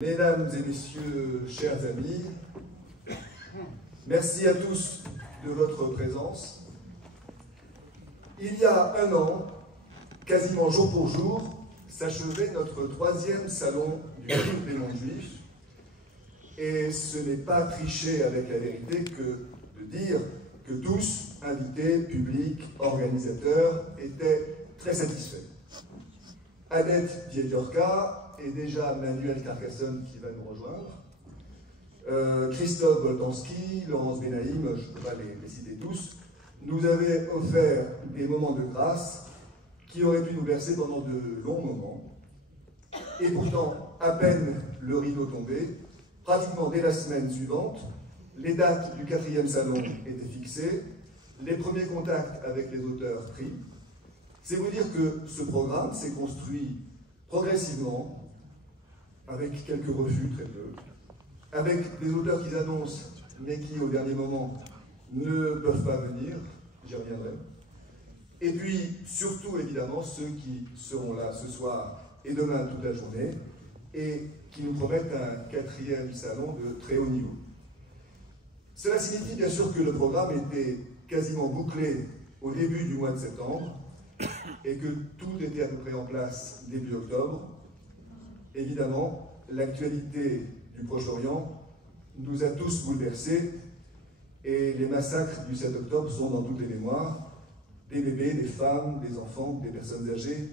Mesdames et messieurs, chers amis, merci à tous de votre présence. Il y a un an, quasiment jour pour jour, s'achevait notre 3e salon du livre des mondes juifs. Et ce n'est pas tricher avec la vérité que de dire que tous, invités, publics, organisateurs, étaient très satisfaits. Annette Diediorka et déjà Manuel Carcassonne qui va nous rejoindre, Christophe Boltanski, Laurence Benaïm, je ne peux pas les citer tous, nous avaient offert des moments de grâce qui auraient pu nous bercer pendant de longs moments. Et pourtant, à peine le rideau tombé, pratiquement dès la semaine suivante, les dates du 4e salon étaient fixées, les premiers contacts avec les auteurs pris. C'est vous dire que ce programme s'est construit progressivement, avec quelques refus, très peu, avec des auteurs qui annoncent, mais qui, au dernier moment, ne peuvent pas venir, j'y reviendrai. Et puis, surtout, évidemment, ceux qui seront là ce soir et demain toute la journée, et qui nous promettent un 4e salon de très haut niveau. Cela signifie bien sûr que le programme était quasiment bouclé au début du mois de septembre, et que tout était à peu près en place début octobre. Évidemment, l'actualité du Proche-Orient nous a tous bouleversés et les massacres du 7 octobre sont dans toutes les mémoires. Des bébés, des femmes, des enfants, des personnes âgées,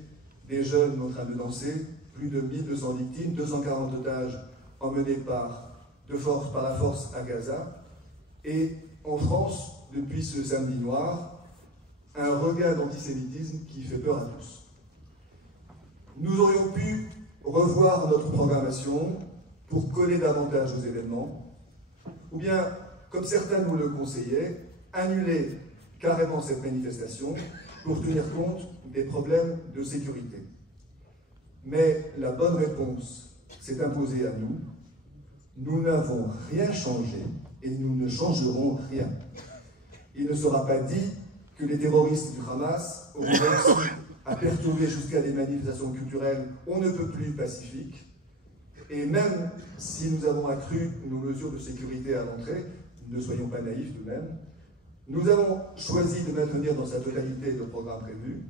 des jeunes en train de danser, plus de 1200 victimes, 240 otages emmenés par la force à Gaza. Et en France, depuis ce samedi noir, un regain d'antisémitisme qui fait peur à tous. Nous aurions pu revoir notre programmation pour coller davantage aux événements, ou bien, comme certains nous le conseillaient, annuler carrément cette manifestation pour tenir compte des problèmes de sécurité. Mais la bonne réponse s'est imposée à nous. Nous n'avons rien changé et nous ne changerons rien. Il ne sera pas dit que les terroristes du Hamas auront réussi à perturber jusqu'à des manifestations culturelles on ne peut plus pacifiques. Et même si nous avons accru nos mesures de sécurité à l'entrée, ne soyons pas naïfs tout de même, nous avons choisi de maintenir dans sa totalité le programme prévu.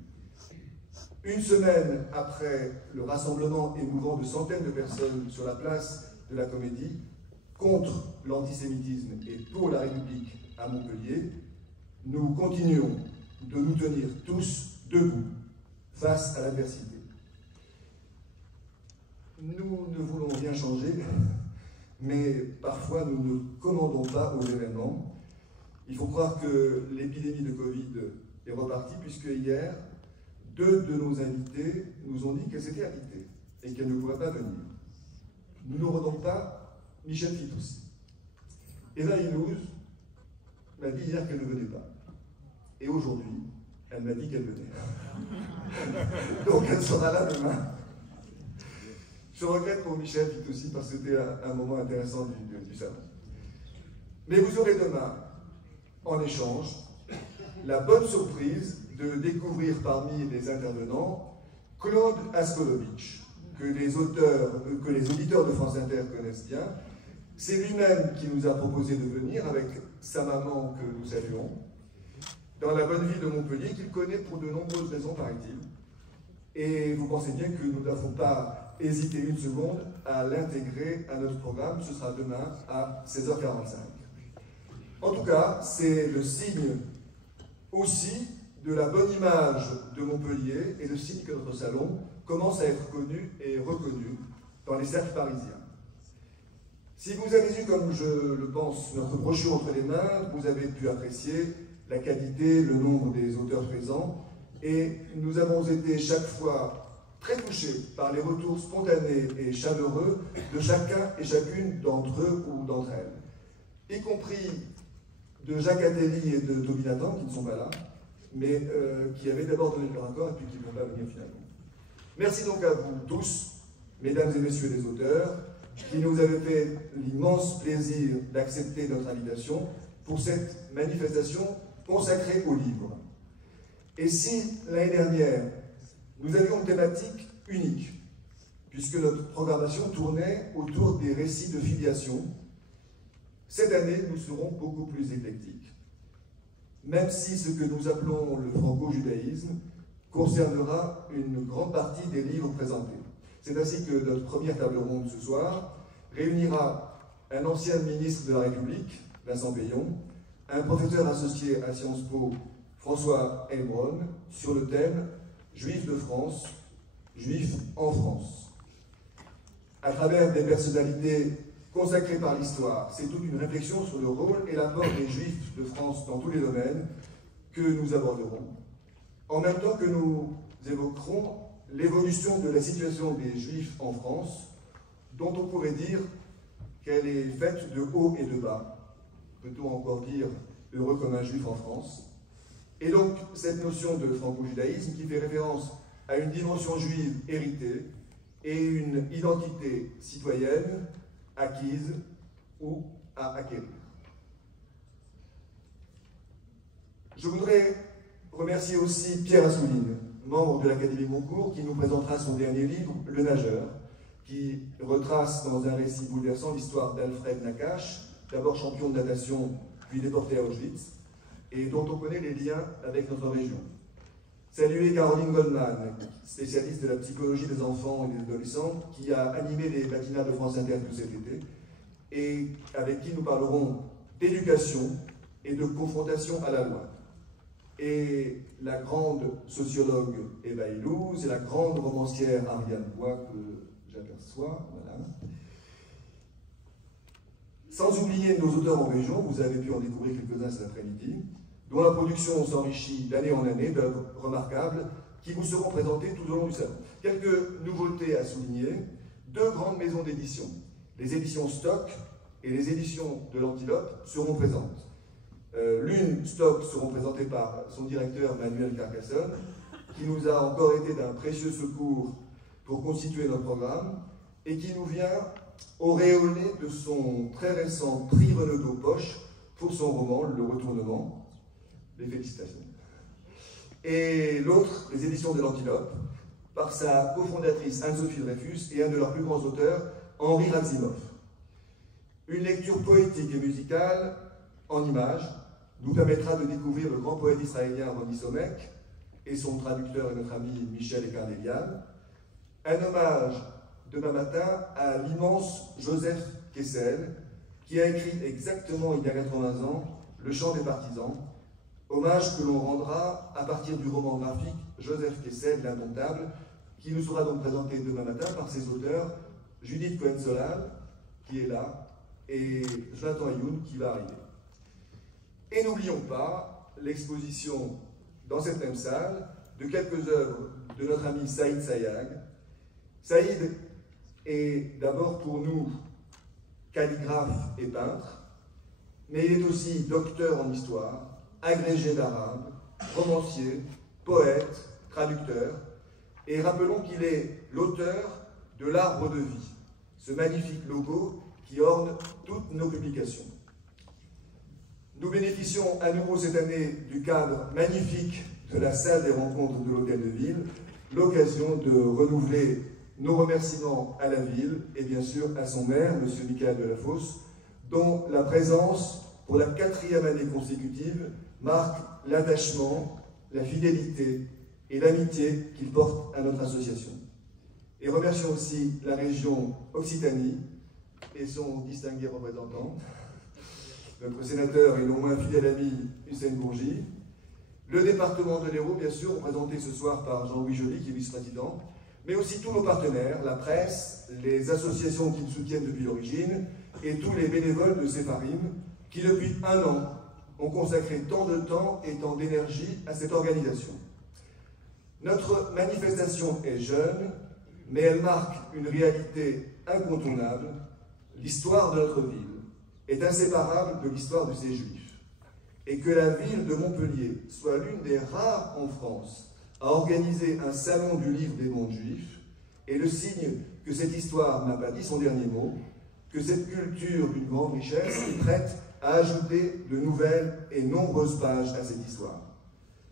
Une semaine après le rassemblement émouvant de centaines de personnes sur la place de la Comédie contre l'antisémitisme et pour la République à Montpellier, nous continuons de nous tenir tous debout face à l'adversité. Nous ne voulons rien changer, mais parfois nous ne commandons pas aux événements. Il faut croire que l'épidémie de Covid est repartie, puisque hier, 2 de nos invités nous ont dit qu'elles étaient invitées et qu'elles ne pourraient pas venir. Nous n'aurons donc pas Michel Fitoussi. Eva Illouz m'a dit hier qu'elle ne venait pas. Et aujourd'hui, elle m'a dit qu'elle venait. Donc elle sera là demain. Je regrette pour Michel Fitoussi parce que c'était un moment intéressant du salon. Mais vous aurez demain, en échange, la bonne surprise de découvrir parmi les intervenants Claude Askolovitch, que les auditeurs de France Inter connaissent bien. C'est lui-même qui nous a proposé de venir avec sa maman que nous saluons, dans la bonne ville de Montpellier, qu'il connaît pour de nombreuses raisons, paraît-il. Et vous pensez bien que nous n'avons pas hésité une seconde à l'intégrer à notre programme. Ce sera demain à 16h45. En tout cas, c'est le signe aussi de la bonne image de Montpellier et le signe que notre salon commence à être connu et reconnu dans les cercles parisiens. Si vous avez eu, comme je le pense, notre brochure entre les mains, vous avez pu apprécier la qualité, le nombre des auteurs présents, et nous avons été chaque fois très touchés par les retours spontanés et chaleureux de chacun et chacune d'entre eux ou d'entre elles, y compris de Jacques Attali et de Toby Nathan, qui ne sont pas là, mais qui avaient d'abord donné leur accord et puis qui ne vont pas venir finalement. Merci donc à vous tous, mesdames et messieurs les auteurs, qui nous avez fait l'immense plaisir d'accepter notre invitation pour cette manifestation consacrée au livre. Et si, l'année dernière, nous avions une thématique unique, puisque notre programmation tournait autour des récits de filiation. Cette année, nous serons beaucoup plus éclectiques, même si ce que nous appelons le franco-judaïsme concernera une grande partie des livres présentés. C'est ainsi que notre première table ronde ce soir réunira un ancien ministre de la République, Vincent Payon, un professeur associé à Sciences Po, François Heilbronn, sur le thème « Juifs de France, Juifs en France ». À travers des personnalités consacrées par l'histoire, c'est toute une réflexion sur le rôle et l'apport des Juifs de France dans tous les domaines que nous aborderons, en même temps que nous évoquerons l'évolution de la situation des Juifs en France, dont on pourrait dire qu'elle est faite de haut et de bas. Peut-on encore dire heureux comme un Juif en France? Et donc, cette notion de franco-judaïsme qui fait référence à une dimension juive héritée et une identité citoyenne acquise ou à acquérir. Je voudrais remercier aussi Pierre Assouline, membre de l'Académie Goncourt, qui nous présentera son dernier livre, Le Nageur, qui retrace dans un récit bouleversant l'histoire d'Alfred Nakache, d'abord champion de natation, puis déporté à Auschwitz, et dont on connaît les liens avec notre région. Saluer Caroline Goldman, spécialiste de la psychologie des enfants et des adolescents, qui a animé les matinales de France Inter tout cet été, et avec qui nous parlerons d'éducation et de confrontation à la loi. Et la grande sociologue Eva Illouz et la grande romancière Ariane Bois, que j'aperçois, voilà. Sans oublier nos auteurs en région, vous avez pu en découvrir quelques-uns cet après-midi, dont la production s'enrichit d'année en année d'œuvres remarquables qui vous seront présentées tout au long du salon. Quelques nouveautés à souligner: 2 grandes maisons d'édition, les éditions Stock et les éditions de l'Antilope, seront présentes. L'une, Stock, seront présentées par son directeur Manuel Carcassonne, qui nous a encore été d'un précieux secours pour constituer notre programme, et qui nous vient auréolé de son très récent prix Renaudot Poche pour son roman Le Retournement. Les félicitations. Et l'autre, les éditions de l'Antilope, par sa cofondatrice Anne-Sophie Dreyfus et un de leurs plus grands auteurs, Henri Razimov. Une lecture poétique et musicale en images nous permettra de découvrir le grand poète israélien Roni Somek et son traducteur et notre ami Michel Ekardelian. Un hommage demain matin à l'immense Joseph Kessel, qui a écrit exactement il y a 80 ans Le Chant des Partisans, hommage que l'on rendra à partir du roman graphique Joseph Kessel, l'Indomptable, qui nous sera donc présenté demain matin par ses auteurs Judith Cohen-Solal, qui est là, et Jonathan Ayoun, qui va arriver. Et n'oublions pas l'exposition dans cette même salle de quelques œuvres de notre ami Saïd Sayag. Saïd est d'abord pour nous calligraphe et peintre, mais il est aussi docteur en histoire, agrégé d'arabe, romancier, poète, traducteur, et rappelons qu'il est l'auteur de l'Arbre de vie, ce magnifique logo qui orne toutes nos publications. Nous bénéficions à nouveau cette année du cadre magnifique de la salle des rencontres de l'Hôtel de Ville, l'occasion de renouveler nos remerciements à la ville et bien sûr à son maire, M. Michael Delafosse, dont la présence pour la 4e année consécutive marque l'attachement, la fidélité et l'amitié qu'il porte à notre association. Et remercions aussi la région Occitanie et son distingué représentant, notre sénateur et non moins fidèle ami Hussein Bourgi, le département de l'Hérault, bien sûr, représenté ce soir par Jean-Louis Joly, qui est vice-président, mais aussi tous nos partenaires, la presse, les associations qui nous soutiennent depuis l'origine, et tous les bénévoles de Sepharim, qui depuis 1 an ont consacré tant de temps et tant d'énergie à cette organisation. Notre manifestation est jeune, mais elle marque une réalité incontournable. L'histoire de notre ville est inséparable de l'histoire de ses Juifs. Et que la ville de Montpellier soit l'une des rares en France à organiser un salon du livre des mondes juifs est le signe que cette histoire n'a pas dit son dernier mot, que cette culture d'une grande richesse est prête à ajouter de nouvelles et nombreuses pages à cette histoire.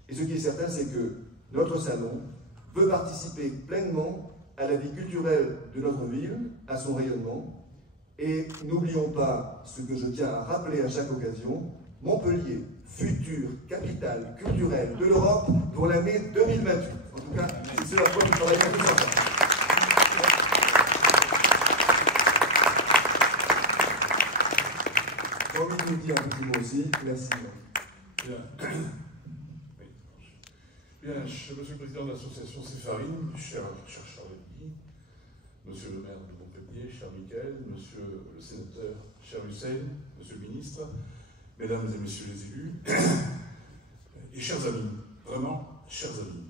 Et ce qui est certain, c'est que notre salon veut participer pleinement à la vie culturelle de notre ville, à son rayonnement. Et n'oublions pas ce que je tiens à rappeler à chaque occasion, Montpellier, future capitale culturelle de l'Europe pour l'année 2028. En tout cas, c'est ce à quoi nous travaillons tous ensemble. Jean-Louis nous dit un petit mot aussi. Merci. Bien. Oui. Bien, Monsieur le Président de l'association Cépharine, cher Charles-Guy, Monsieur le maire de Montpellier, cher Michael, Monsieur le sénateur, cher Hussein, Monsieur le ministre, Mesdames et Messieurs les élus, et chers amis, vraiment, chers amis.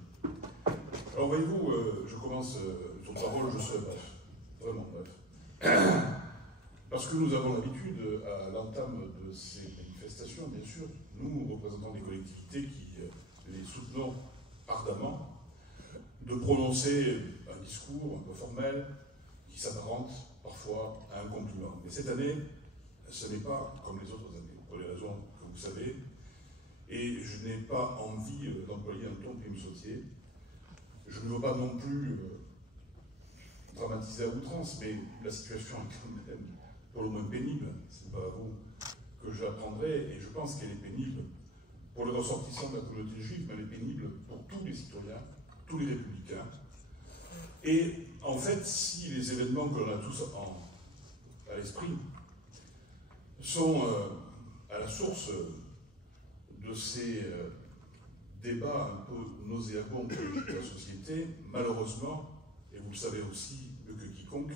Alors voyez-vous, je commence ton parole, je serai bref, vraiment bref. Parce que nous avons l'habitude, à l'entame de ces manifestations, bien sûr, nous, représentants des collectivités qui les soutenons ardemment, de prononcer un discours un peu formel qui s'apparente parfois à un compliment. Mais cette année, ce n'est pas comme les autres années, pour les raisons que vous savez, et je n'ai pas envie d'employer un ton prime-sautier. Je ne veux pas non plus dramatiser à outrance, mais la situation est quand même pour le moins pénible. Ce n'est pas à vous que j'apprendrai, et je pense qu'elle est pénible pour les ressortissants de la communauté juive, mais elle est pénible pour tous les citoyens, tous les républicains. Et en fait, si les événements que l'on a tous à l'esprit sont à la source de ces débats un peu nauséabonds de la société, malheureusement, et vous le savez aussi mieux que quiconque,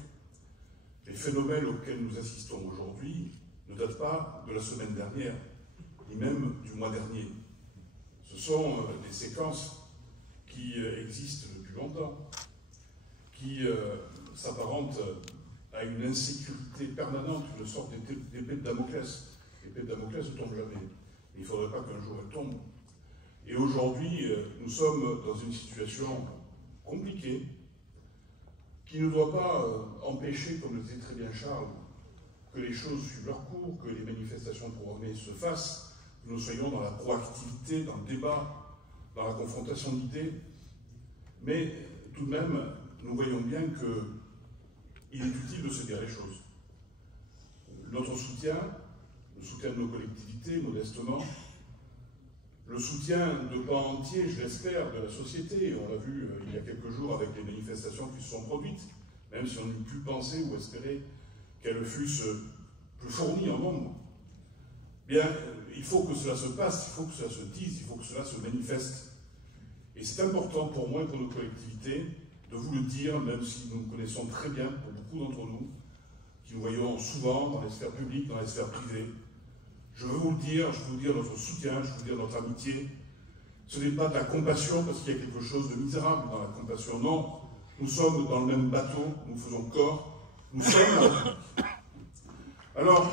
les phénomènes auxquels nous assistons aujourd'hui ne datent pas de la semaine dernière, ni même du mois dernier. Ce sont des séquences qui existent depuis longtemps, qui s'apparentent à une insécurité permanente, une sorte d'épée de Damoclès. L'épée de Damoclès ne tombe jamais. Il ne faudrait pas qu'un jour elle tombe. Et aujourd'hui, nous sommes dans une situation compliquée qui ne doit pas empêcher, comme le disait très bien Charles, que les choses suivent leur cours, que les manifestations programmées se fassent, que nous soyons dans la proactivité, dans le débat, dans la confrontation d'idées. Mais tout de même, nous voyons bien qu'il est utile de se dire les choses. Notre soutien, le soutien de nos collectivités, modestement, le soutien de pans entiers, je l'espère, de la société. On l'a vu il y a quelques jours avec les manifestations qui se sont produites, même si on eût pu penser ou espérer qu'elles fussent plus fournies en nombre. Bien, il faut que cela se passe, il faut que cela se dise, il faut que cela se manifeste. Et c'est important pour moi et pour nos collectivités de vous le dire, même si nous nous connaissons très bien, pour beaucoup d'entre nous, qui nous voyons souvent dans les sphères publiques, dans les sphères privées. Je veux vous le dire, je veux vous dire notre soutien, je veux vous dire notre amitié. Ce n'est pas de la compassion, parce qu'il y a quelque chose de misérable dans la compassion. Non, nous sommes dans le même bateau, nous faisons corps, nous sommes la République. Alors,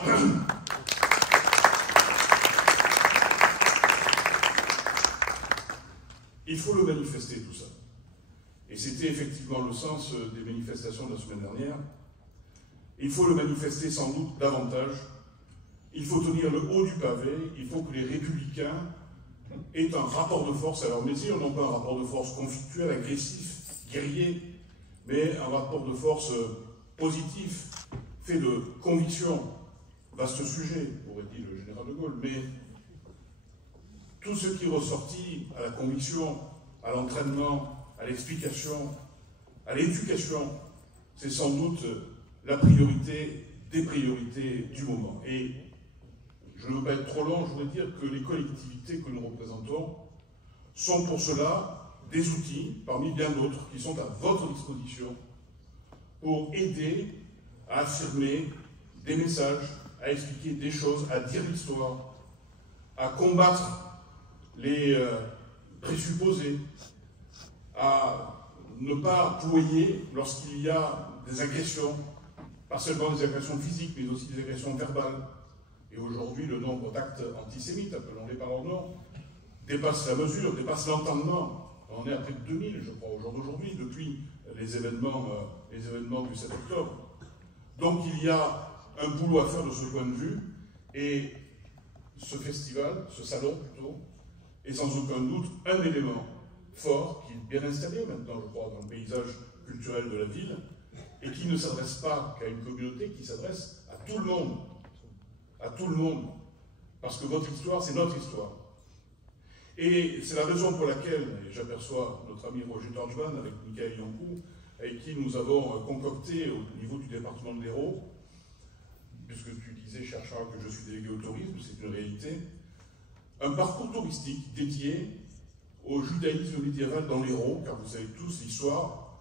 il faut le manifester, tout ça. Et c'était effectivement le sens des manifestations de la semaine dernière. Il faut le manifester sans doute davantage. Il faut tenir le haut du pavé. Il faut que les républicains aient un rapport de force à leur mesure, non pas un rapport de force conflictuel, agressif, guerrier, mais un rapport de force positif, fait de conviction. Vaste sujet, aurait dit le général de Gaulle, mais tout ce qui est ressorti à la conviction, à l'entraînement, à l'explication, à l'éducation, c'est sans doute la priorité des priorités du moment. Et je ne veux pas être trop long, je voudrais dire que les collectivités que nous représentons sont pour cela des outils, parmi bien d'autres, qui sont à votre disposition pour aider à affirmer des messages, à expliquer des choses, à dire l'histoire, à combattre les présupposés, à ne pas ployer lorsqu'il y a des agressions, pas seulement des agressions physiques, mais aussi des agressions verbales. Et aujourd'hui, le nombre d'actes antisémites, appelons-les par leur nom, dépasse la mesure, dépasse l'entendement. On est à près de 2000, je crois, au jour d'aujourd'hui, depuis les événements du 7 octobre. Donc il y a un boulot à faire de ce point de vue, et ce festival, ce salon plutôt, est sans aucun doute un élément fort qui est bien installé maintenant, je crois, dans le paysage culturelle de la ville, et qui ne s'adresse pas qu'à une communauté, qui s'adresse à tout le monde. À tout le monde. Parce que votre histoire, c'est notre histoire. Et c'est la raison pour laquelle, et j'aperçois notre ami Roger Torgman avec Michael Yankou, avec qui nous avons concocté au niveau du département de l'Hérault, puisque tu disais, cher Charles, que je suis délégué au tourisme, c'est une réalité, un parcours touristique dédié au judaïsme médiéval dans l'Hérault, car vous savez tous l'histoire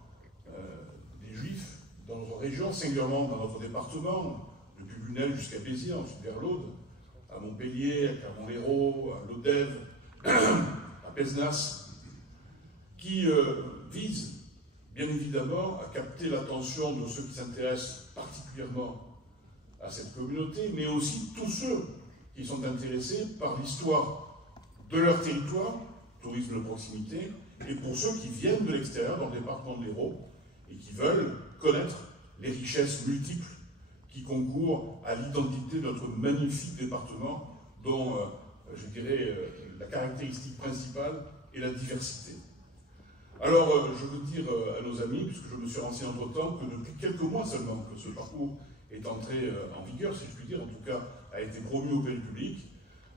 des Juifs dans notre région, singulièrement dans notre département, depuis Lunel jusqu'à Béziers, ensuite vers l'Aude, à Montpellier, à Clermont-Lérault, à Lodève, à Pézenas, qui vise bien évidemment à capter l'attention de ceux qui s'intéressent particulièrement à cette communauté, mais aussi tous ceux qui sont intéressés par l'histoire de leur territoire, tourisme de proximité, et pour ceux qui viennent de l'extérieur, dans le département de l'Hérault, et qui veulent connaître les richesses multiples qui concourent à l'identité de notre magnifique département, dont, je dirais, la caractéristique principale est la diversité. Alors, je veux dire à nos amis, puisque je me suis renseigné entre-temps, que depuis quelques mois seulement que ce parcours est entré en vigueur, si je puis dire, en tout cas, a été promu au pays public,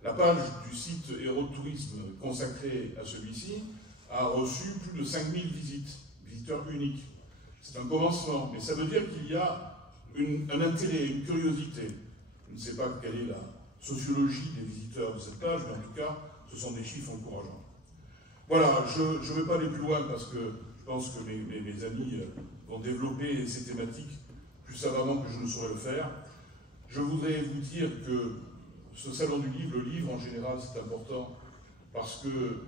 la page du site Hérault Tourisme consacrée à celui-ci a reçu plus de 5000 visiteurs uniques. C'est un commencement, mais ça veut dire qu'il y a un intérêt, une curiosité. Je ne sais pas quelle est la sociologie des visiteurs de cette page, mais en tout cas, ce sont des chiffres encourageants. Voilà, je ne vais pas aller plus loin parce que je pense que mes amis vont développer ces thématiques plus savamment que je ne saurais le faire. Je voudrais vous dire que ce salon du livre, le livre en général, c'est important parce que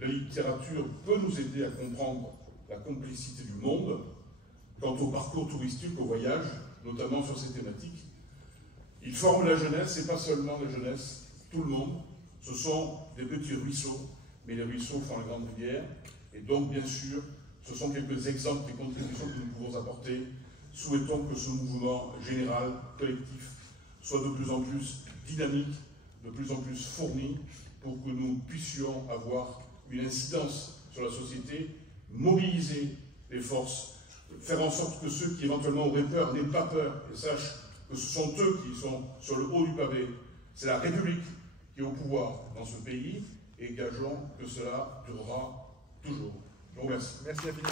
la littérature peut nous aider à comprendre la complexité du monde quant au parcours touristique, au voyage, notamment sur ces thématiques. Il forme la jeunesse, et pas seulement la jeunesse, tout le monde. Ce sont des petits ruisseaux, mais les ruisseaux font la grande rivière. Et donc, bien sûr, ce sont quelques exemples des contributions que nous pouvons apporter. Souhaitons que ce mouvement général, collectif, soit de plus en plus dynamique, de plus en plus fourni, pour que nous puissions avoir une incidence sur la société, mobiliser les forces, faire en sorte que ceux qui éventuellement auraient peur n'aient pas peur et sachent que ce sont eux qui sont sur le haut du pavé. C'est la République qui est au pouvoir dans ce pays et gageons que cela durera toujours. Je vous remercie. Merci infiniment.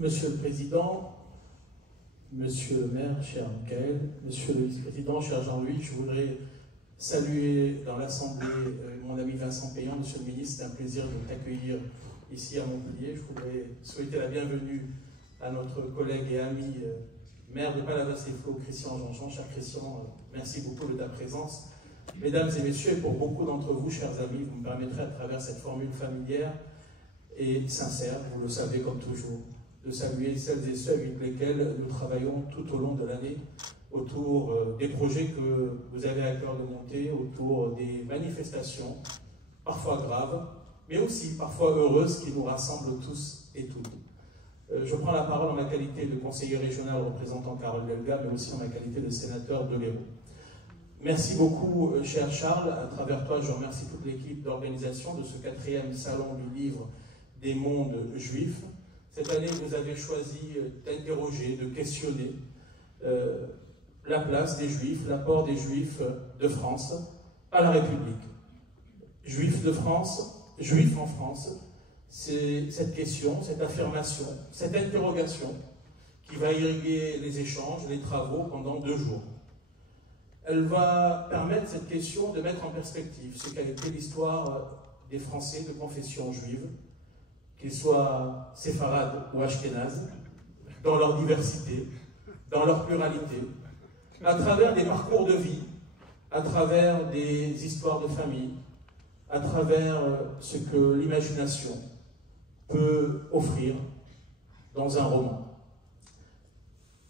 Monsieur le Président, Monsieur le maire, cher Michael, Monsieur le vice-président, cher Jean-Louis, je voudrais saluer dans l'Assemblée mon ami Vincent Payan. Monsieur le ministre, c'est un plaisir de t'accueillir ici à Montpellier. Je voudrais souhaiter la bienvenue à notre collègue et ami maire de Palavas-les-Flots, Christian Jean-Jean. Cher Christian, merci beaucoup de ta présence. Mesdames et messieurs, et pour beaucoup d'entre vous, chers amis, vous me permettrez à travers cette formule familière et sincère, vous le savez comme toujours, de saluer celles et ceux avec lesquels nous travaillons tout au long de l'année autour des projets que vous avez à cœur de monter, autour des manifestations, parfois graves, mais aussi parfois heureuses, qui nous rassemblent tous et toutes. Je prends la parole en ma qualité de conseiller régional représentant Carole Delga, mais aussi en ma qualité de sénateur de l'Hérault. Merci beaucoup, cher Charles. À travers toi, je remercie toute l'équipe d'organisation de ce 4e salon du livre des mondes juifs. Cette année, vous avez choisi d'interroger, de questionner la place des Juifs, l'apport des Juifs de France à la République. Juifs de France, Juifs en France, c'est cette question, cette affirmation, cette interrogation qui va irriguer les échanges, les travaux pendant 2 jours. Elle va permettre, cette question, de mettre en perspective ce qu'a été l'histoire des Français de confession juive, qu'ils soient séfarades ou ashkénazes, dans leur diversité, dans leur pluralité, à travers des parcours de vie, à travers des histoires de famille, à travers ce que l'imagination peut offrir dans un roman.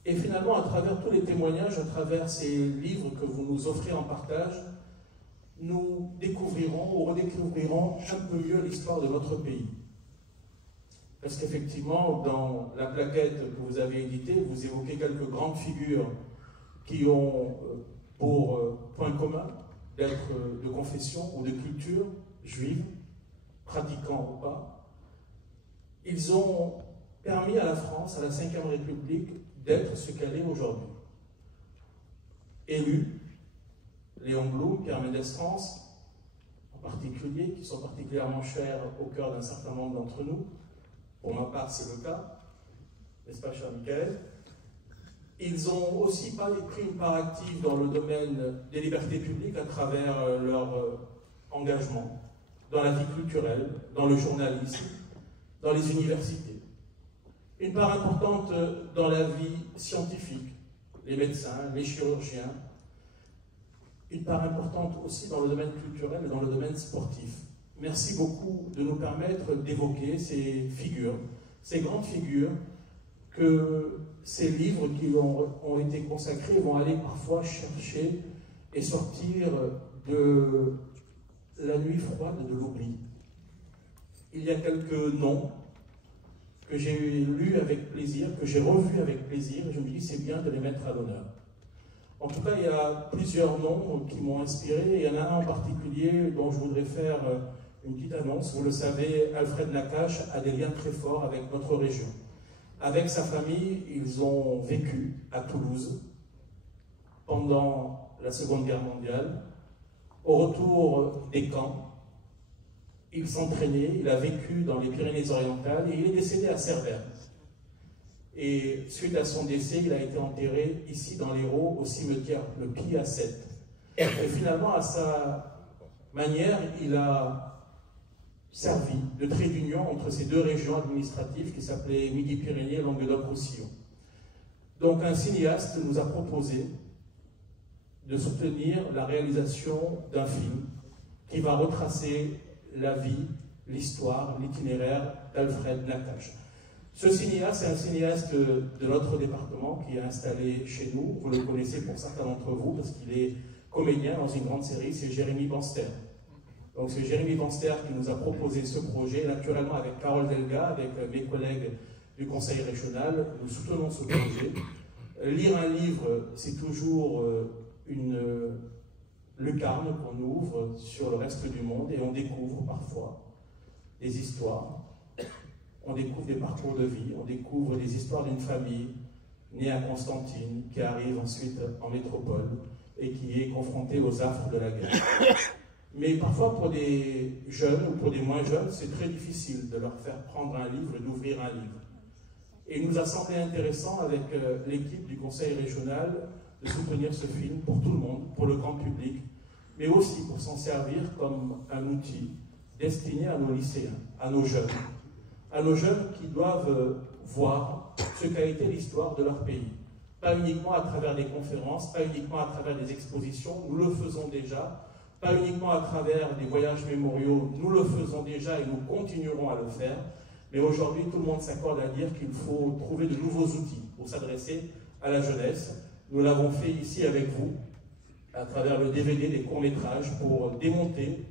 Et finalement, à travers tous les témoignages, à travers ces livres que vous nous offrez en partage, nous découvrirons ou redécouvrirons un peu mieux l'histoire de notre pays. Parce qu'effectivement, dans la plaquette que vous avez éditée, vous évoquez quelques grandes figures qui ont pour point commun d'être de confession ou de culture juive, pratiquants ou pas. Ils ont permis à la France, à la Ve République, d'être ce qu'elle est aujourd'hui. Élus, Léon Blum, Pierre Mendès France, en particulier, qui sont particulièrement chers au cœur d'un certain nombre d'entre nous. Pour ma part, c'est le cas, n'est-ce pas, cher Michael? Ils ont aussi pris une part active dans le domaine des libertés publiques à travers leur engagement dans la vie culturelle, dans le journalisme, dans les universités. Une part importante dans la vie scientifique, les médecins, les chirurgiens. Une part importante aussi dans le domaine culturel et dans le domaine sportif. Merci beaucoup de nous permettre d'évoquer ces figures, ces grandes figures que ces livres qui ont été consacrés vont aller parfois chercher et sortir de la nuit froide de l'oubli. Il y a quelques noms que j'ai lus avec plaisir, que j'ai revus avec plaisir, et je me dis c'est bien de les mettre à l'honneur. En tout cas, il y a plusieurs noms qui m'ont inspiré, il y en a un en particulier dont je voudrais faire une petite annonce. Vous le savez, Alfred Nakache a des liens très forts avec notre région. Avec sa famille, ils ont vécu à Toulouse pendant la Seconde Guerre mondiale. Au retour des camps, il s'entraînait, il a vécu dans les Pyrénées-Orientales et il est décédé à Cerbère. Et suite à son décès, il a été enterré ici dans l'Hérault, au cimetière Le Py à 7. Et finalement, à sa manière, il a servi de trait d'union entre ces deux régions administratives qui s'appelaient Midi-Pyrénées et Languedoc-Roussillon. Donc un cinéaste nous a proposé de soutenir la réalisation d'un film qui va retracer la vie, l'histoire, l'itinéraire d'Alfred Nakache. Ce cinéaste est un cinéaste de notre département qui est installé chez nous. Vous le connaissez pour certains d'entre vous parce qu'il est comédien dans une grande série, c'est Jérémy Banster. Donc c'est Jérémy Banster qui nous a proposé ce projet, naturellement avec Carole Delga, avec mes collègues du Conseil régional. Nous soutenons ce projet. Lire un livre, c'est toujours une lucarne qu'on ouvre sur le reste du monde et on découvre parfois des histoires, on découvre des parcours de vie, on découvre des histoires d'une famille née à Constantine, qui arrive ensuite en métropole et qui est confrontée aux affres de la guerre. Mais parfois pour des jeunes ou pour des moins jeunes, c'est très difficile de leur faire prendre un livre et d'ouvrir un livre. Et il nous a semblé intéressant avec l'équipe du Conseil régional de soutenir ce film pour tout le monde, pour le grand public, mais aussi pour s'en servir comme un outil destiné à nos lycéens, à nos jeunes qui doivent voir ce qu'a été l'histoire de leur pays. Pas uniquement à travers des conférences, pas uniquement à travers des expositions, nous le faisons déjà, pas uniquement à travers des voyages mémoriaux, nous le faisons déjà et nous continuerons à le faire, mais aujourd'hui tout le monde s'accorde à dire qu'il faut trouver de nouveaux outils pour s'adresser à la jeunesse. Nous l'avons fait ici avec vous, à travers le DVD des courts-métrages, pour démonter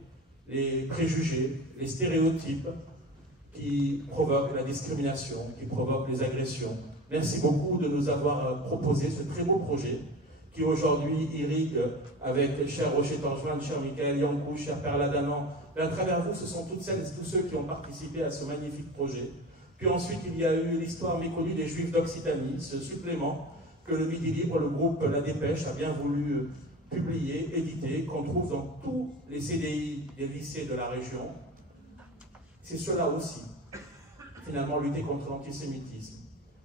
les préjugés, les stéréotypes qui provoquent la discrimination, qui provoquent les agressions. Merci beaucoup de nous avoir proposé ce très beau projet qui aujourd'hui irrigue avec cher Rocher Torjoine, cher Michael Yankou, cher Perla Danan. Mais à travers vous, ce sont toutes celles et tous ceux qui ont participé à ce magnifique projet. Puis ensuite, il y a eu l'histoire méconnue des Juifs d'Occitanie, ce supplément que le Midi Libre, le groupe La Dépêche, a bien voulu publier, éditer, qu'on trouve dans tous les CDI des lycées de la région. C'est cela aussi, finalement, lutter contre l'antisémitisme.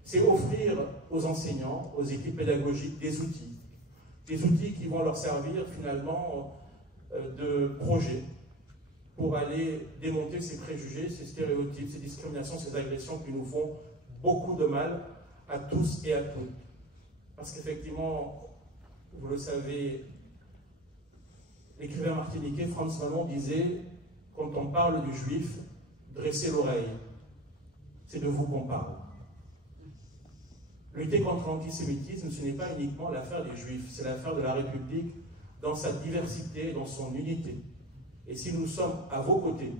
C'est offrir aux enseignants, aux équipes pédagogiques, des outils qui vont leur servir finalement de projet pour aller démonter ces préjugés, ces stéréotypes, ces discriminations, ces agressions qui nous font beaucoup de mal à tous et à toutes. Parce qu'effectivement, vous le savez, l'écrivain martiniquais Frantz Fanon disait, quand on parle du juif, dressez l'oreille, c'est de vous qu'on parle. Lutter contre l'antisémitisme, ce n'est pas uniquement l'affaire des Juifs, c'est l'affaire de la République dans sa diversité, dans son unité. Et si nous sommes à vos côtés,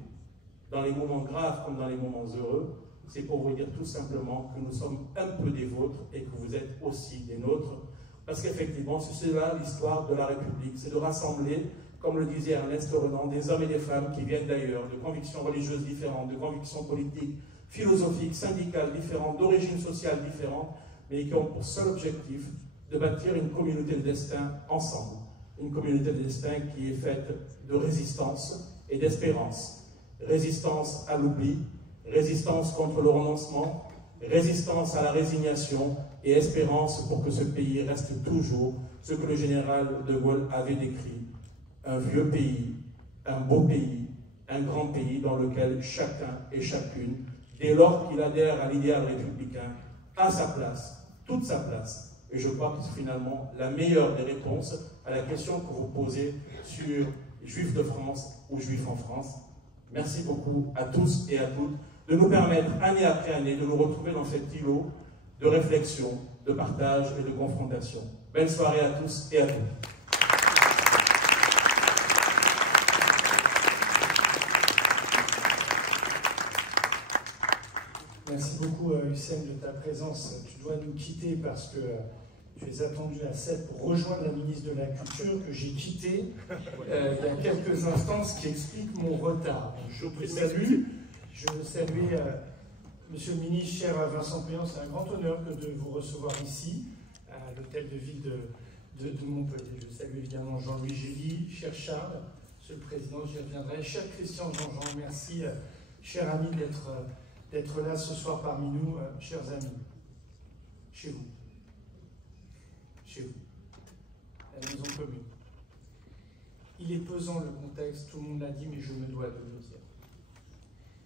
dans les moments graves comme dans les moments heureux, c'est pour vous dire tout simplement que nous sommes un peu des vôtres et que vous êtes aussi des nôtres. Parce qu'effectivement, c'est cela l'histoire de la République, c'est de rassembler comme le disait Ernest Renan, des hommes et des femmes qui viennent d'ailleurs, de convictions religieuses différentes, de convictions politiques, philosophiques, syndicales différentes, d'origines sociales différentes, mais qui ont pour seul objectif de bâtir une communauté de destin ensemble. Une communauté de destin qui est faite de résistance et d'espérance. Résistance à l'oubli, résistance contre le renoncement, résistance à la résignation et espérance pour que ce pays reste toujours ce que le général de Gaulle avait décrit. Un vieux pays, un beau pays, un grand pays dans lequel chacun et chacune, dès lors qu'il adhère à l'idéal républicain, a sa place, toute sa place. Et je crois que c'est finalement la meilleure des réponses à la question que vous posez sur Juifs de France ou Juifs en France. Merci beaucoup à tous et à toutes de nous permettre, année après année, de nous retrouver dans cet îlot de réflexion, de partage et de confrontation. Belle soirée à tous et à toutes. Merci beaucoup, Hussein, de ta présence. Tu dois nous quitter parce que tu es attendu à 7 pour rejoindre la ministre de la Culture que j'ai quittée il y a quelques instants, ce qui explique mon retard. Je te salue. Je veux saluer Monsieur le ministre, cher Vincent Payan, c'est un grand honneur que de vous recevoir ici, à l'hôtel de ville de Montpellier. Je salue évidemment Jean-Louis Gély, cher Charles, Monsieur le Président, j'y reviendrai. Cher Christian Jean-Jean, merci, cher ami, d'être là ce soir parmi nous, chers amis. Chez vous. Chez vous. La maison commune. Il est pesant le contexte, tout le monde l'a dit, mais je me dois de le dire.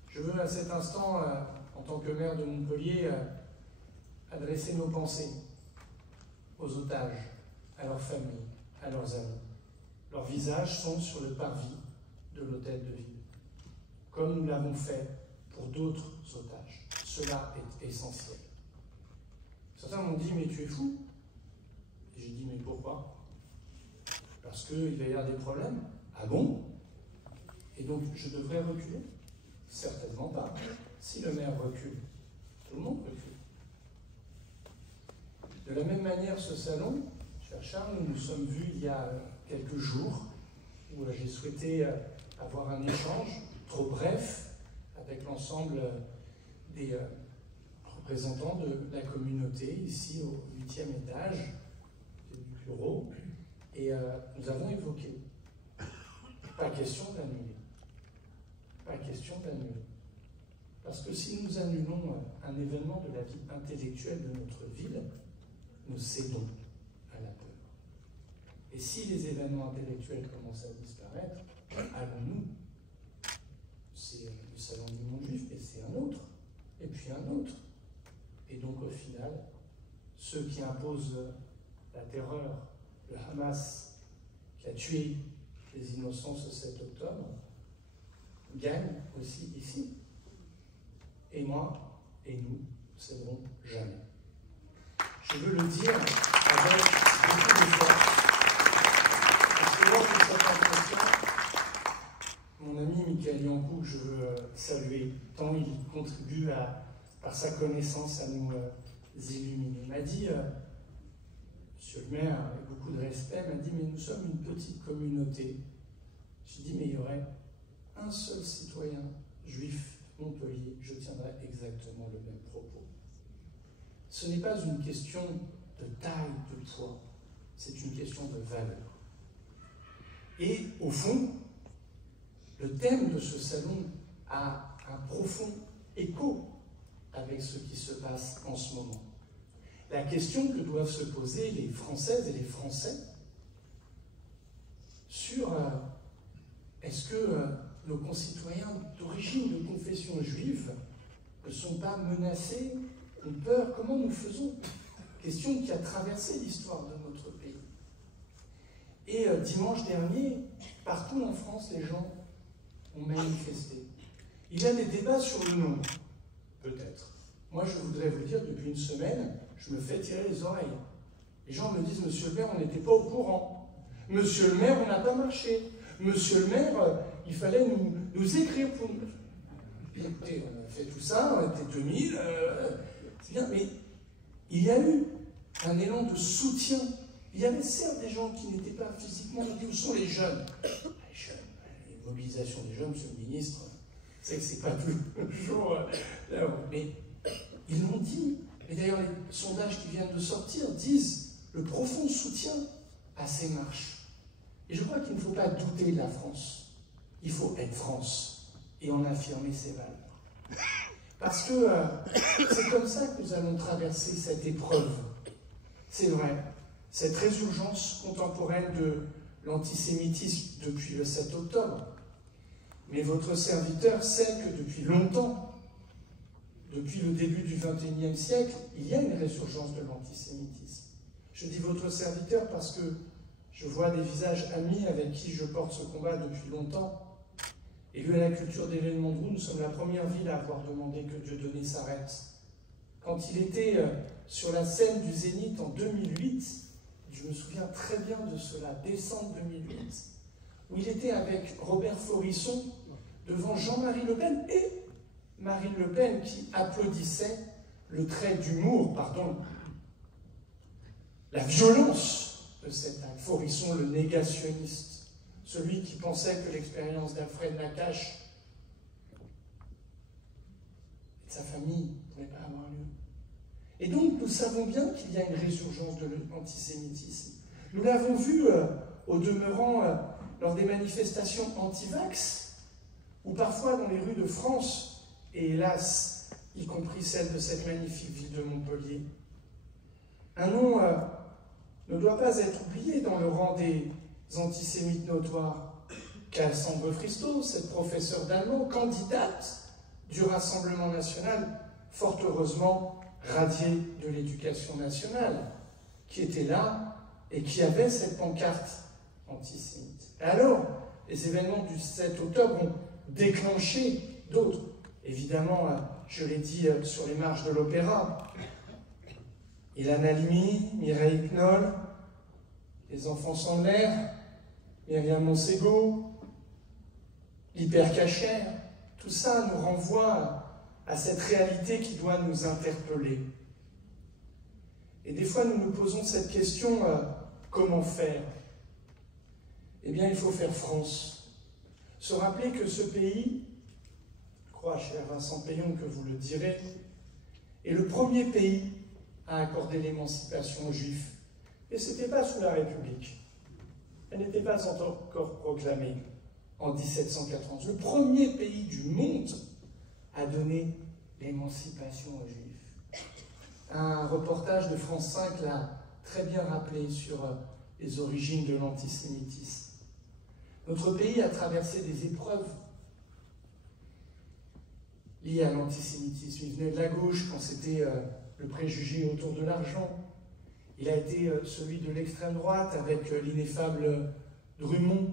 Je veux à cet instant, en tant que maire de Montpellier, adresser nos pensées aux otages, à leurs familles, à leurs amis. Leurs visages sont sur le parvis de l'hôtel de ville, comme nous l'avons fait pour d'autres otages. Cela est essentiel. Certains m'ont dit, mais tu es fou. Et j'ai dit, mais pourquoi? Parce qu'il va y avoir des problèmes. Ah bon? Et donc, je devrais reculer? Certainement pas. Si le maire recule, tout le monde recule. De la même manière, ce salon, cher Charles, nous nous sommes vus il y a quelques jours, où j'ai souhaité avoir un échange trop bref avec l'ensemble des représentants de la communauté, ici au 8e étage du bureau, et nous avons évoqué, pas question d'annuler. Pas question d'annuler. Parce que si nous annulons un événement de la vie intellectuelle de notre ville, nous cédons à la peur. Et si les événements intellectuels commencent à disparaître, allons-nous? C'est le salon du monde juif, mais c'est un autre, et puis un autre. Et donc au final, ceux qui imposent la terreur, le Hamas, qui a tué les innocents ce 7 octobre, gagnent aussi ici. Et moi, et nous, ne céderons jamais. Je veux le dire avec beaucoup de force. Parce que lors de cette entretien, mon ami Michael Yankou, que je veux saluer, tant il contribue par sa connaissance à nous illuminer, m'a dit, monsieur le maire, avec beaucoup de respect, m'a dit, mais nous sommes une petite communauté. J'ai dit, mais il y aurait un seul citoyen juif Montpellier, je tiendrai exactement le même propos. Ce n'est pas une question de taille, de poids, c'est une question de valeur. Et au fond, le thème de ce salon a un profond écho avec ce qui se passe en ce moment. La question que doivent se poser les Françaises et les Français sur est-ce que nos concitoyens d'origine, de confession juive, ne sont pas menacés, ont peur? Comment nous faisons? Question qui a traversé l'histoire de notre pays. Et dimanche dernier, partout en France, les gens ont manifesté. Il y a des débats sur le nombre, peut-être. Moi, je voudrais vous dire, depuis une semaine, je me fais tirer les oreilles. Les gens me disent, monsieur le maire, on n'était pas au courant. Monsieur le maire, on n'a pas marché. Monsieur le maire, il fallait nous écrire pour nous. Écoutez, on a fait tout ça, on était 2000, c'est bien, mais il y a eu un élan de soutien. Il y avait certes des gens qui n'étaient pas physiquement, on dit où sont les jeunes? Les jeunes, les mobilisations des jeunes, monsieur le ministre, c'est que c'est pas toujours mais ils l'ont dit. Et d'ailleurs, les sondages qui viennent de sortir disent le profond soutien à ces marches. Et je crois qu'il ne faut pas douter de la France. Il faut être France et en affirmer ses valeurs. Parce que c'est comme ça que nous allons traverser cette épreuve. C'est vrai, cette résurgence contemporaine de l'antisémitisme depuis le 7 octobre. Mais votre serviteur sait que depuis longtemps, depuis le début du XXIe siècle, il y a une résurgence de l'antisémitisme. Je dis votre serviteur parce que je vois des visages amis avec qui je porte ce combat depuis longtemps. Élu à la culture d'Hélène Mandrou, nous sommes la première ville à avoir demandé que Dieudonné s'arrête. Quand il était sur la scène du Zénith en 2008, je me souviens très bien de cela, décembre 2008, où il était avec Robert Florisson devant Jean-Marie Le Pen et Marine Le Pen qui applaudissait le trait d'humour, la violence de cet acte. Florisson, le négationniste, celui qui pensait que l'expérience d'Alfred Nakache et de sa famille ne pouvait pas avoir lieu. Et donc, nous savons bien qu'il y a une résurgence de l'antisémitisme. Nous l'avons vu, au demeurant, lors des manifestations anti-vax, ou parfois dans les rues de France, et hélas, y compris celle de cette magnifique ville de Montpellier. Un nom ne doit pas être oublié dans le rang des antisémites notoires. Cassandre Fristo, cette professeure d'allemand, candidate du Rassemblement national, fort heureusement radiée de l'éducation nationale, qui était là et qui avait cette pancarte antisémite. Et alors, les événements du 7 octobre ont déclenché d'autres. Évidemment, je l'ai dit sur les marches de l'Opéra, Ilan Halimi, Mireille Knoll, les enfants sans l'air, Myriam Montségo, l'hypercachère, tout ça nous renvoie à cette réalité qui doit nous interpeller. Et des fois, nous nous posons cette question, comment faire? Eh bien, il faut faire France. Se rappeler que ce pays, je crois, cher Vincent Payon, que vous le direz, est le premier pays à accorder l'émancipation aux Juifs. Et ce n'était pas sous la République. Elle n'était pas encore proclamée en 1791. Le premier pays du monde à donner l'émancipation aux Juifs. Un reportage de France 5 l'a très bien rappelé sur les origines de l'antisémitisme. Notre pays a traversé des épreuves liées à l'antisémitisme. Il venait de la gauche quand c'était le préjugé autour de l'argent. Il a été celui de l'extrême droite avec l'ineffable Drummond.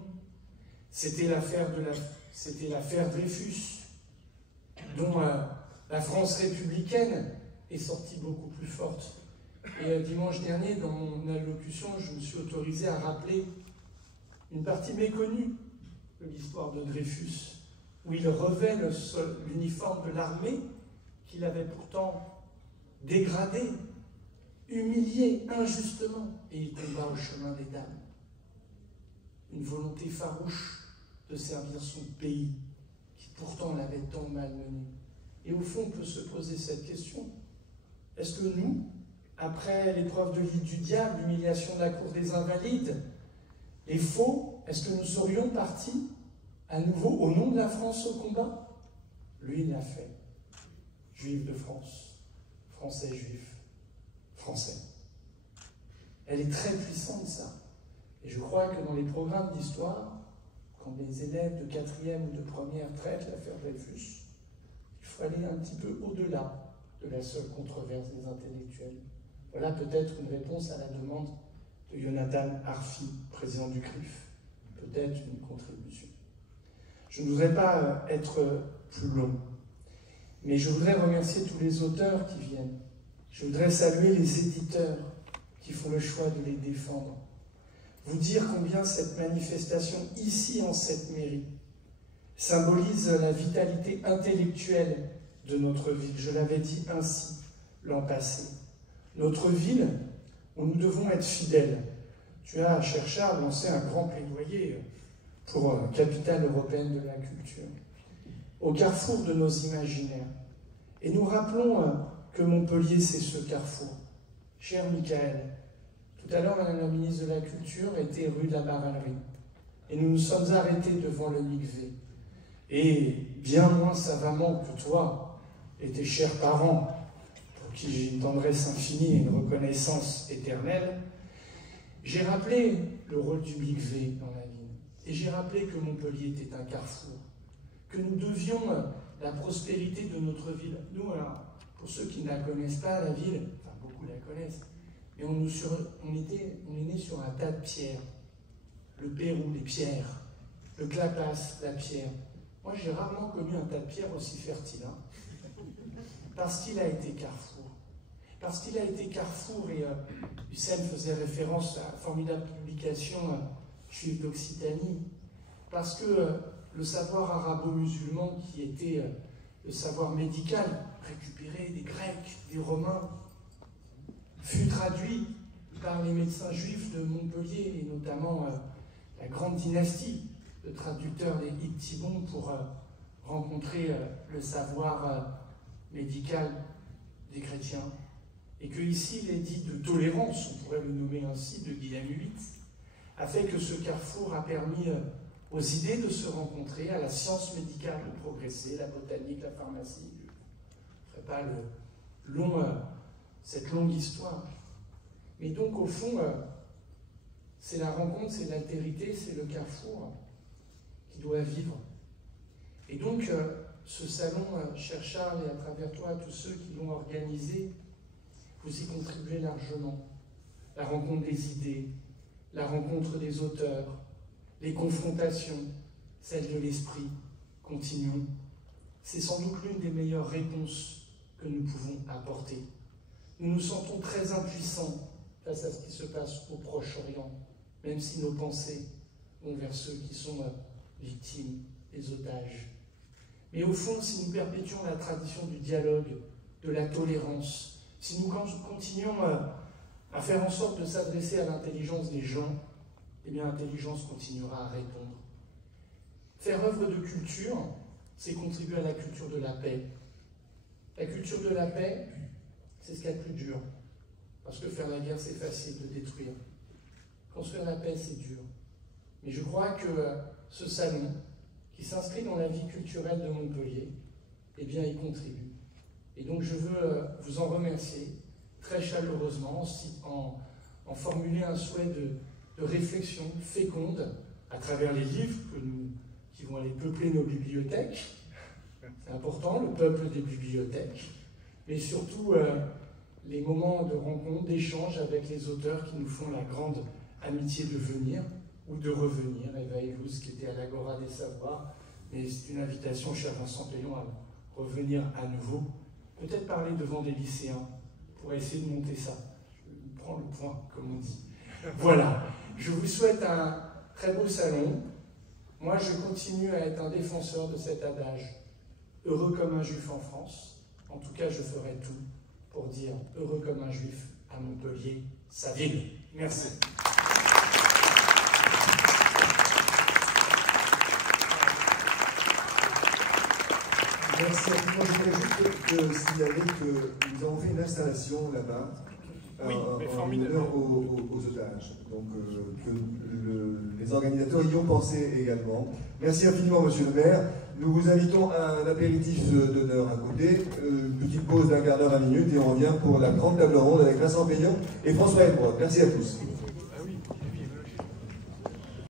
C'était l'affaire Dreyfus, dont la France républicaine est sortie beaucoup plus forte. Et dimanche dernier, dans mon allocution, je me suis autorisé à rappeler une partie méconnue de l'histoire de Dreyfus, où il revêt l'uniforme de l'armée qu'il avait pourtant dégradé, humilié injustement, et il combat au chemin des dames. Une volonté farouche de servir son pays, qui pourtant l'avait tant malmené. Et au fond, on peut se poser cette question. Est-ce que nous, après l'épreuve de l'île du diable, l'humiliation de la cour des Invalides, les faux, est-ce que nous serions partis à nouveau au nom de la France au combat? Lui, il l'a fait. Juif de France, Français juif, Français. Elle est très puissante, ça. Et je crois que dans les programmes d'histoire, quand les élèves de 4e ou de 1e traitent l'affaire Dreyfus, il faut aller un petit peu au-delà de la seule controverse des intellectuels. Voilà peut-être une réponse à la demande de Jonathan Arfi, président du CRIF. Peut-être une contribution. Je ne voudrais pas être plus long, mais je voudrais remercier tous les auteurs qui viennent. Je voudrais saluer les éditeurs qui font le choix de les défendre. Vous dire combien cette manifestation, ici en cette mairie, symbolise la vitalité intellectuelle de notre ville. Je l'avais dit ainsi l'an passé. Notre ville, où nous devons être fidèles, tu as, cher Charles, lancé un grand plaidoyer pour capitale européenne de la culture, au carrefour de nos imaginaires. Et nous rappelons que Montpellier, c'est ce carrefour. Cher Michael, tout à l'heure, Madame la ministre de la Culture était rue de la Barallerie. Et nous nous sommes arrêtés devant le Mikvé. Et bien moins savamment que toi et tes chers parents, pour qui j'ai une tendresse infinie et une reconnaissance éternelle, j'ai rappelé le rôle du Mikvé dans la ville. Et j'ai rappelé que Montpellier était un carrefour, que nous devions la prospérité de notre ville. Nous, alors, pour ceux qui ne la connaissent pas, la ville, enfin beaucoup la connaissent, mais on est né sur un tas de pierres. Le Pérou, les pierres, le Clapas, la pierre. Moi, j'ai rarement connu un tas de pierres aussi fertile, hein, parce qu'il a été carrefour. Parce qu'il a été carrefour, et Hussein faisait référence à la formidable publication juive d'Occitanie, parce que le savoir arabo-musulman, qui était le savoir médical, récupéré des Grecs, des Romains, fut traduit par les médecins juifs de Montpellier, et notamment la grande dynastie de traducteurs des Ibtibon pour rencontrer le savoir médical des chrétiens. Et que ici, l'édit de tolérance, on pourrait le nommer ainsi, de Guillaume VIII, a fait que ce carrefour a permis aux idées de se rencontrer, à la science médicale de progresser, la botanique, la pharmacie. Je ne ferai pas cette longue histoire. Mais donc, au fond, c'est la rencontre, c'est l'altérité, c'est le carrefour qui doit vivre. Et donc, ce salon, cher Charles, et à travers toi, tous ceux qui l'ont organisé, vous y contribuez largement. La rencontre des idées, la rencontre des auteurs, les confrontations, celles de l'esprit. Continuons. C'est sans doute l'une des meilleures réponses que nous pouvons apporter. Nous nous sentons très impuissants face à ce qui se passe au Proche-Orient, même si nos pensées vont vers ceux qui sont victimes, les otages. Mais au fond, si nous perpétuons la tradition du dialogue, de la tolérance, si nous continuons à faire en sorte de s'adresser à l'intelligence des gens, eh bien l'intelligence continuera à répondre. Faire œuvre de culture, c'est contribuer à la culture de la paix. La culture de la paix, c'est ce qu'il y a de plus dur. Parce que faire la guerre, c'est facile de détruire. Construire la paix, c'est dur. Mais je crois que ce salon, qui s'inscrit dans la vie culturelle de Montpellier, eh bien, y contribue. Et donc, je veux vous en remercier très chaleureusement en formuler un souhait de réflexion féconde à travers les livres qui vont aller peupler nos bibliothèques. C'est important, le peuple des bibliothèques, mais surtout les moments de rencontre, d'échange avec les auteurs qui nous font la grande amitié de venir ou de revenir. Eva Illouz, qui était à l'Agora des Savoirs, mais c'est une invitation, cher Vincent Payon, à revenir à nouveau. Peut-être parler devant des lycéens, pour essayer de monter ça. Je prends le point, comme on dit. Voilà, je vous souhaite un très beau salon. Moi, je continue à être un défenseur de cet adage. Heureux comme un juif en France. En tout cas, je ferai tout pour dire heureux comme un juif à Montpellier, sa ville. Merci. Merci. Moi, je voudrais juste signaler que nous avons fait une installation là-bas en honneur aux otages. Donc, que les organisateurs y ont pensé également. Merci infiniment, monsieur le maire. Nous vous invitons à un apéritif d'honneur à côté, une petite pause d'1 quart d'heure, 20 minutes, et on revient pour la grande table ronde avec Vincent Payon et François Edouard. Merci à tous.